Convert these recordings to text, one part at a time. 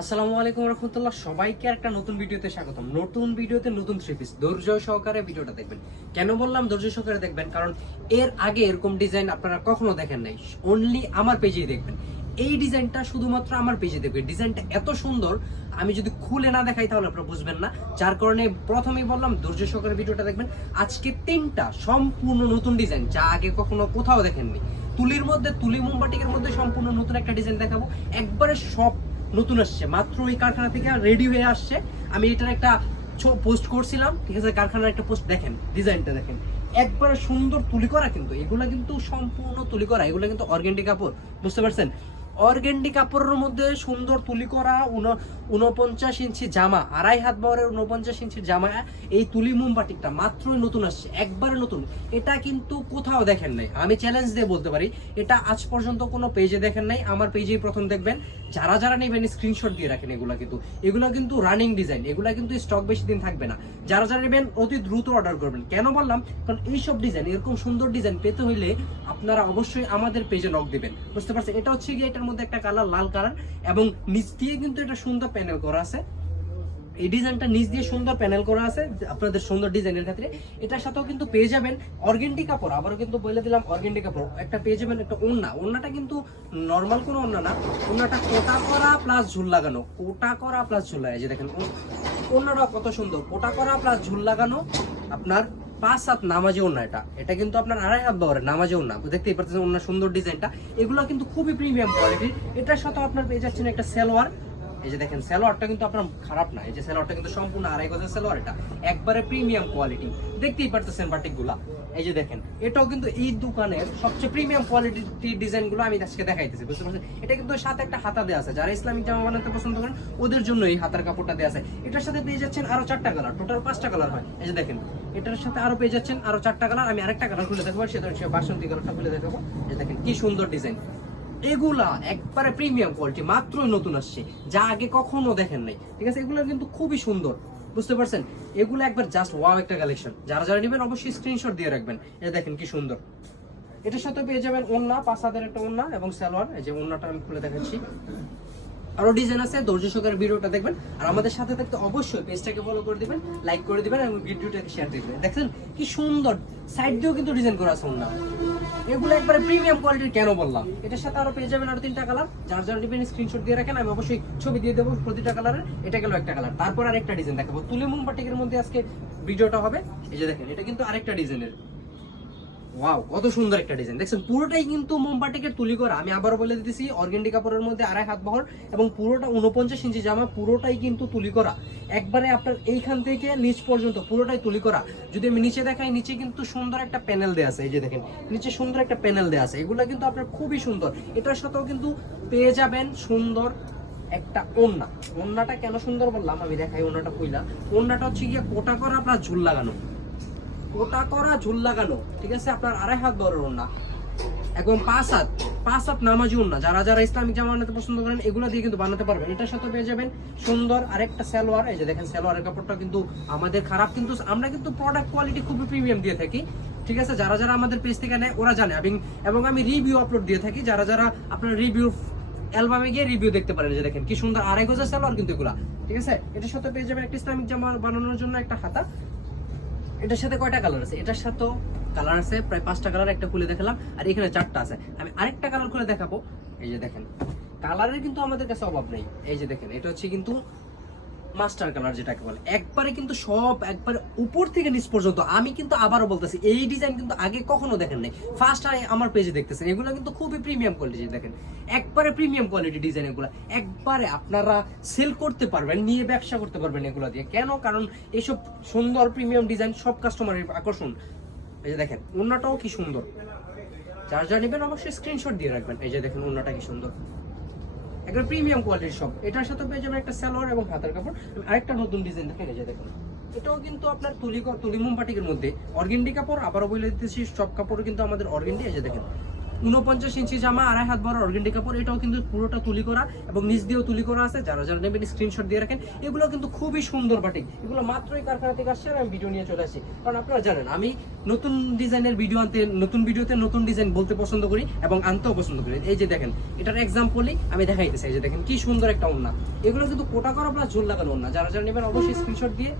আসসালামু আলাইকুম রহমতুল্লাহ, সবাইকে একটা নতুন ভিডিওতে স্বাগতম। নতুন ভিডিওতে নতুন থ্রি পিস, ধৈর্য সহকারে ভিডিওটা দেখবেন। কেন বললাম ধৈর্য সহকারে দেখবেন? কারণ এর আগে এরকম ডিজাইন আপনারা কখনো দেখেন নাই, অনলি আমার পেজেই দেখবেন। এই ডিজাইনটা শুধুমাত্র আমার পেজে দেখবেন। ডিজাইনটা এত সুন্দর, আমি যদি খুলে না দেখাই তাহলে আপনারা বুঝবেন না। যার কারণে প্রথমেই বললাম ধৈর্য সহকারে ভিডিওটা দেখবেন। আজকে 3টা সম্পূর্ণ নতুন ডিজাইন, যা আগে কখনো কোথাও দেখেননি। তুলির মধ্যে, তুলি মোমবাটিকের মধ্যে সম্পূর্ণ নতুন একটা ডিজাইন দেখাবো। একবারে সব নতুন আসছে, মাত্র ওই কারখানা থেকে রেডি হয়ে আসছে। আমি এটার একটা পোস্ট করছিলাম, ঠিক আছে? কারখানার একটা পোস্ট দেখেন, ডিজাইনটা দেখেন, একবারে সুন্দর তুলি করা। কিন্তু এগুলা কিন্তু সম্পূর্ণ তুলি করা, এগুলো কিন্তু অর্গানডি কাপড়, বুঝতে পারছেন? অর্গানডি কাপড়ের মধ্যে সুন্দর তুলি করা 49 ইঞ্চি জামা, 2.5 হাত বহরের 49 ইঞ্চির জামা। এই তুলি মোমবাটিকটা মাত্রই নতুন আসছে, একবারে নতুন। এটা কিন্তু কোথাও দেখেন নাই, আমি চ্যালেঞ্জ দিয়ে বলতে পারি। এটা আজ পর্যন্ত কোনো পেজে দেখেন নাই, আমার পেজেই প্রথম দেখবেন। যারা যারা নেবেন স্ক্রিনশট দিয়ে রাখেন। এগুলো কিন্তু রানিং ডিজাইন, এগুলা কিন্তু স্টক বেশি দিন থাকবে না। যারা যারা নেবেন অতি দ্রুত অর্ডার করবেন। কেন বললাম? কারণ এইসব ডিজাইন, এরকম সুন্দর ডিজাইন পেতে হইলে আপনারা অবশ্যই আমাদের পেজে নক দিবেন, বুঝতে পারছেন? এটা হচ্ছে গিয়ে এটার মধ্যে একটা কালার লাল কালার, এবং নিচ দিয়ে কিন্তু এটা সুন্দর প্যানেল করা আছে। এই ডিজাইনটা নিচ দিয়ে সুন্দর প্যানেল করা আছে আপনাদের সুন্দর ডিজাইনের ক্ষেত্রে। এটার সাথেও কিন্তু পেয়ে যাবেন অর্গানডি কাপড়। আবারও কিন্তু বলে দিলাম অর্গানডি কাপড় একটা পেয়ে যাবেন। একটা ওড়নাটা কিন্তু নর্মাল কোনো ওড়না না, ওড়নাটা কোটা করা প্লাস ঝুল লাগানো, কোটা করা প্লাস ঝুল লাগানো। এই যে দেখেন ওড়নাটা কত সুন্দর, কোটা করা প্লাস ঝুল লাগানো। আপনার 5 হাত নামাজি ওড়না। এটা কিন্তু আপনার 2.5 হাত বহরের নামাজি ওড়না, দেখতেই পাচ্ছেন ওড়নার সুন্দর ডিজাইনটা। এগুলো কিন্তু খুবই প্রিমিয়াম কোয়ালিটির। এটার সাথে আপনার পেয়ে যাচ্ছেন একটা সালোয়ার। এই যে দেখেন সালোয়ারটা কিন্তু আপনার খারাপ না, এই যে সালোয়ারটা কিন্তু সম্পূর্ণ 2.5 গজের সালোয়ার। এটা একবারে প্রিমিয়াম কোয়ালিটি, দেখতেই পারতেছেন বাটিকগুলা। এই যে দেখেন, এটাও কিন্তু এই দোকানের সবচেয়ে প্রিমিয়াম কোয়ালিটির ডিজাইনগুলো আমি আজকে দেখাইতেছি, বুঝতে পারছেন? এটা কিন্তু সাথে একটা হাতা দেওয়া আছে, যারা ইসলামিক জামা বানাতে পছন্দ করেন ওদের জন্য এই হাতার কাপড়টা দেওয়া আছে। এটার সাথে পেয়ে যাচ্ছেন আরো 4টা কালার, টোটাল 5টা কালার হয়। এই যে দেখেন, এটার সাথে আরো পেয়ে যাচ্ছেন আরো 4টা কালার। আমি আরেকটা কালার খুলে দেখাবো, সেটা হচ্ছে বাসন্তী কালারটা খুলে দেখাবো। এই দেখেন কি সুন্দর ডিজাইন। এগুলা একবারে প্রিমিয়াম কোয়ালিটি, মাত্রই নতুন আসছে, যা আগে কখনো দেখেন নাই, ঠিক আছে? এগুলো কিন্তু খুবই সুন্দর, বুঝতে পারছেন? এগুলো একবার জাস্ট ওয়াও একটা কালেকশন। যারা যারা নেবেন অবশ্যই স্ক্রিনশট দিয়ে রাখবেন। এই দেখেন কি সুন্দর। এটার সাথে পেয়ে যাবেন ওড়না, 5 হাতের একটা ওড়না এবং সালোয়ার। এই যে ওড়নাটা আমি খুলে দেখাচ্ছি। আরো ডিজাইন আছে, ধৈর্য সহকারে ভিডিওটা দেখবেন। আর আমাদের সাথে থাকতে অবশ্যই পেজটাকে ফলো করে দিবেন, লাইক করে দিবেন এবং ভিডিওটাকে শেয়ার দিয়ে দিবেন। দেখছেন কি সুন্দর, সাইড দিয়েও কিন্তু ডিজাইন করা আছে ওড়না। এগুলো একবারে প্রিমিয়াম কোয়ালিটির। কেন বললাম? এটার সাথে আরো পেয়ে যাবেন আরো 3টা কালার। যার যারা নেবেন স্ক্রিনশট দিয়ে রাখেন, আমি অবশ্যই ছবি দিয়ে দেবো প্রতিটা কালারের। এটা গেল একটা কালার। তারপর আরেকটা ডিজাইন দেখাবো, তুলি মোমবাটিকের মধ্যে আজকে ভিডিওটা হবে। এই যে দেখেন, এটা কিন্তু আরেকটা ডিজাইনের। ওয়াও, কত সুন্দর একটা ডিজাইন। দেখছেন পুরোটাই কিন্তু মোমবাটিকের তুলি করা। আমি আবারও বলে দিতেছি, অর্গানডি কাপড়ের মধ্যে 2.5 হাত বহর এবং পুরোটা 49 ইঞ্চি জামা, পুরোটাই কিন্তু তুলি করা। একবারে আপনার এইখান থেকে নিচ পর্যন্ত পুরোটাই তুলি করা। যদি আমি নিচে দেখাই, নিচে কিন্তু সুন্দর একটা প্যানেল দেওয়া আছে। এই যে দেখেন, নিচে সুন্দর একটা প্যানেল দেওয়া আছে। এগুলো কিন্তু আপনার খুবই সুন্দর। এটার সাথেও কিন্তু পেয়ে যাবেন সুন্দর একটা ওড়না। ওড়নাটা কেন সুন্দর বললাম আমি দেখাই। ওড়নাটা কইলা, ওড়নাটা হচ্ছে গিয়ে কোটা করা প্লাস ঝুল লাগানো, কোটা করা ঝুল লাগানো, ঠিক আছে? আপনার 2.5 হাত বড় ওড়না, একদম 5 হাত নামাজি ওড়না। যারা যারা ইসলামিক জামা বানাতে পছন্দ করেন এগুলো দিয়ে কিন্তু বানাতে পারবেন। এটার সাথে পেয়ে যাবেন সুন্দর আরেকটা সালোয়ার। এই যে দেখেন, সালোয়ারের কাপড়টা কিন্তু আমাদের খারাপ, কিন্তু আমরা কিন্তু প্রোডাক্ট কোয়ালিটি খুবই প্রিমিয়াম দিয়ে থাকি, ঠিক আছে? যারা যারা আমাদের পেজ থেকে নেয় ওরা জানে। এবং আমি রিভিউ আপলোড দিয়ে থাকি। যারা যারা আপনার রিভিউ অ্যালবামে গিয়ে রিভিউ দেখতে পারেন। যে দেখেন কি সুন্দর 2.5 গজের সালোয়ার কিন্তু এগুলা, ঠিক আছে? এটার সাথে পেয়ে যাবেন একটা ইসলামিক জামা বানানোর জন্য একটা হাতা। এটার সাথে কয়টা কালার আছে? এটার সাথেও কালার আছে প্রায় 5টা কালার, একটা খুলে দেখালাম। আর এখানে 4টা আছে, আমি আরেকটা কালার খুলে দেখাবো। এই যে দেখেন, কালারের কিন্তু আমাদের কাছে অভাব নেই। এই যে দেখেন, এটা হচ্ছে কিন্তু মাস্টার কালার যেটাকে বলে। একবারে কিন্তু সব একবারে উপর থেকে নিচ পর্যন্ত। আমি কিন্তু আবারও বলতেছি, এই ডিজাইন কিন্তু আগে কখনো দেখেন নাই, ফার্স্ট আমার পেজে দেখতেছেন। এগুলো কিন্তু খুবই প্রিমিয়াম কোয়ালিটি। দেখেন একবারে প্রিমিয়াম কোয়ালিটি ডিজাইন। এগুলো একবারে আপনারা সেল করতে পারবেন, নিয়ে ব্যবসা করতে পারবেন এগুলো দিয়ে। কেন? কারণ এইসব সুন্দর প্রিমিয়াম ডিজাইন সব কাস্টমারের আকর্ষণ। এই যে দেখেন, ওড়নাটাও কি সুন্দর। যার যা নেবেন অবশ্যই স্ক্রিনশট দিয়ে রাখবেন। এই যে দেখেন, ওড়নাটা কি সুন্দর, একটা প্রিমিয়াম কোয়ালিটির সব। এটার সাথে পেয়ে যাবেন একটা সালোয়ার এবং হাতের কাপড়। আরেকটা নতুন ডিজাইন দেখেন, এই যে দেখুন, এটাও কিন্তু আপনার তুলি মোমবাটিকের মধ্যে অর্গানডি কাপড়। আবারও বলে দিতেছি, সব কাপড় কিন্তু আমাদের অর্গানডি। এই যে দেখেন, 49 ইঞ্চি জামা, 2.5 হাত বড় অর্গেন্ডি কাপড়, এটাও কিন্তু পুরোটা তুলি করা এবং নিচ দিয়েও তুলি করা আছে। যারা যারা নেবেন স্ক্রিনশট দিয়ে রাখেন। এগুলো কিন্তু খুবই সুন্দর বাটিক, এগুলো মাত্রই কারখানা থেকে আসছে আর আমি ভিডিও নিয়ে চলে আসি। কারণ আপনারা জানেন আমি নতুন ডিজাইনের ভিডিও আনতে, নতুন ভিডিওতে নতুন ডিজাইন বলতে পছন্দ করি এবং আনতেও পছন্দ করি। এই যে দেখেন, এটার এক্সাম্পলই আমি দেখাইতেছি। এই যে দেখেন কি সুন্দর একটা ওড়না, এগুলো কিন্তু কোটা করা প্লাস ঝোল লাগানো ওড়না। যারা যারা নেবেন অবশ্যই স্ক্রিনশট দিয়ে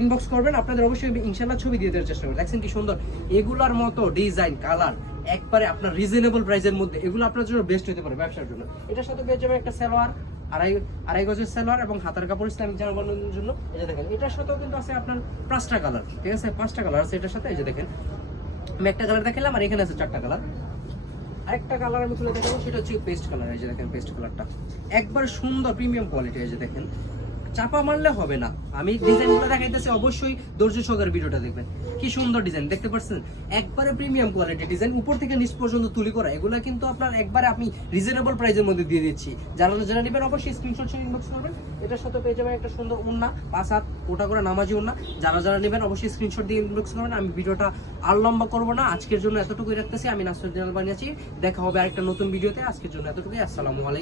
ইনবক্স করবেন, আপনাদের অবশ্যই ইনশাআল্লাহ ছবি দিয়ে দেওয়ার চেষ্টা করবেন। দেখছেন কি সুন্দর, এগুলার মতো ডিজাইন কালার একবারে আপনার রিজনেবল প্রাইসের মধ্যে, এগুলো আপনার জন্য বেস্ট হতে পারে ব্যবসার জন্য। এটার সাথে পেয়ে যাবেন একটা সালোয়ার, আড়াই গজের সালোয়ার এবং হাতার কাপড় ইসলামিক জামার জন্য। এই যে দেখেন, এটার সাথেও কিন্তু আছে আপনার 5টা কালার, ঠিক আছে? 5টা কালার আছে এটার সাথে। এই যে দেখেন, আমি একটা কালার দেখালাম আর এখানে আছে 4টা কালার। আরেকটা কালার আমি তুলে দেখাবো, সেটা হচ্ছে পেস্ট কালার। এই যে দেখেন পেস্ট কালারটা একবার সুন্দর প্রিমিয়াম কোয়ালিটি। এই যে দেখেন, চাপা মারলে হবে না। আমি ডিজাইনগুলো দেখাইতেছি, অবশ্যই ধৈর্য সহকারে ভিডিওটা দেখবেন। কি সুন্দর ডিজাইন দেখতে পাচ্ছেন, একবারে প্রিমিয়াম কোয়ালিটি ডিজাইন, উপর থেকে নিচ পর্যন্ত তুলি করা। এগুলো কিন্তু আপনার একবারে আমি রিজনেবল প্রাইসের মধ্যে দিয়ে দিচ্ছি। যারা যারা নেবেন অবশ্যই স্ক্রিনশট দিয়ে ইনবক্স করবেন। এটার সাথে পেয়ে যাবেন একটা সুন্দর ওড়না, 5 হাত ওটা করে নামাজি ওড়না। যারা যারা নেবেন অবশ্যই স্ক্রিনশট দিয়ে ইনবক্স করবেন। আমি ভিডিওটা আর লম্বা করবো না, আজকের জন্য এতটুকুই রাখতেছি। আমি নাসরুদ্দিন আলবানী আছি, দেখা হবে আরেকটা নতুন ভিডিওতে। আজকের জন্য এতটুকুই, আসসালামু আলাইকুম।